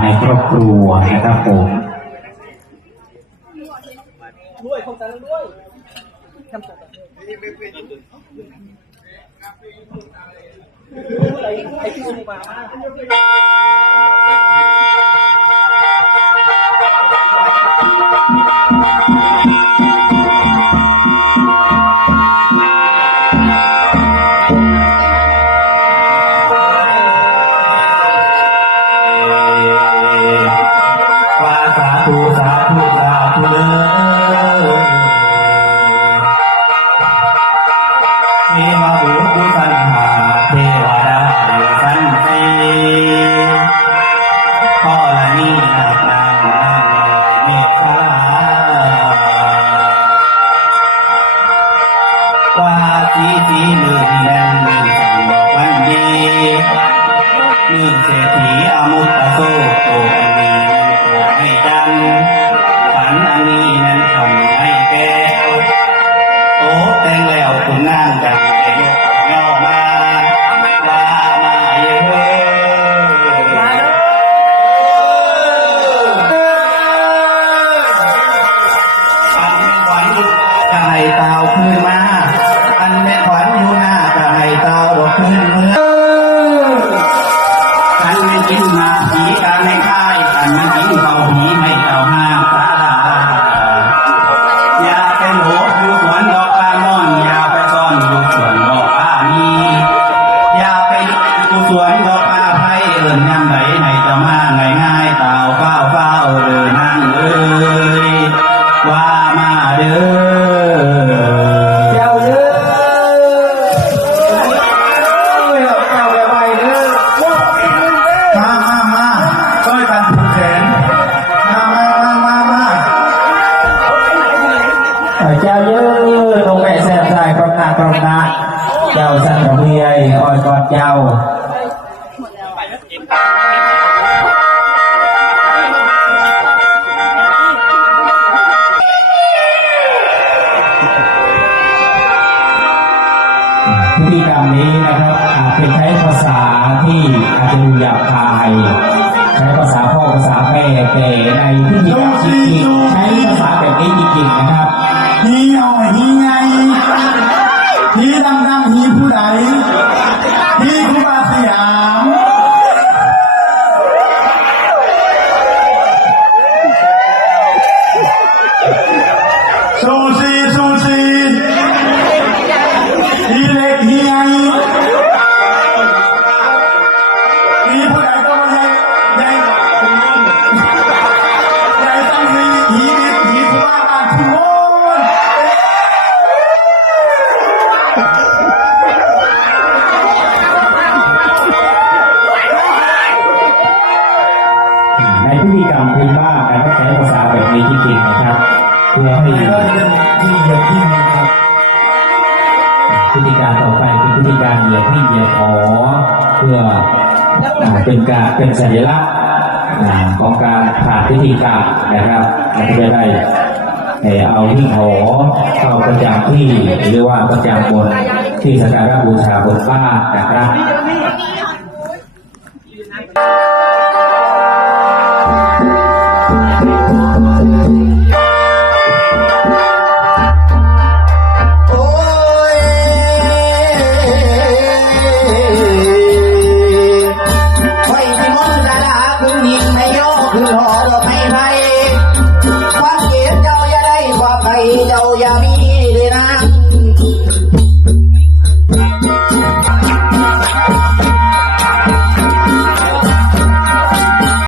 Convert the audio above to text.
ในครอบครัวนะครับผมด้วยของแต่ละด้วยไอ้ที่มูมาว่า ว่าสีสีมือที่นั่นมีสังบอกวันดีมือเศรษฐีอามุตตะโซโตอันนี้ สวนดอกอาไพเอิญยำไหนให้จ้ามาง่ายง่ายเต่าเฝ้าเฝ้าเดินนั่งเอ้ยว่ามาเด้อเจ้าเยอะเจ้าอย่าไปเด้อมามามาช่วยกันผูกแขนมมามามามาเจ้าเยอะลงแม่แซ่บได้ครับนาครับนาเจ้าสั่นกับเมียคอยกอดเจ้า รมนี้นะครับอาจเป็นใช้ภาษาที่อาจจะดูหยาบคาย ใช้ภาษาพ่อภาษาแม่แต่ในพิธีกรรมจริงๆใช้ภาษาแบบนี้จริงๆนะครับฮีเอฮีไงฮีดำดำฮีผู้ใดฮี ษาแบบนี้จริงนะครับ เพื่อให้ที่เหยียบที่มันครับพิธีการต่อไปเป็นพิธีการเหยียบที่เหยียบขอเพื่อเป็นการเป็นสัญลักษณ์ของการผ่านพิธีการมนะครับเราจะได้ให้เอาที่ขอเข้าประจำที่หรือว่าประจำบนที่สักการะบูชาบนบ้านนะครับ ไ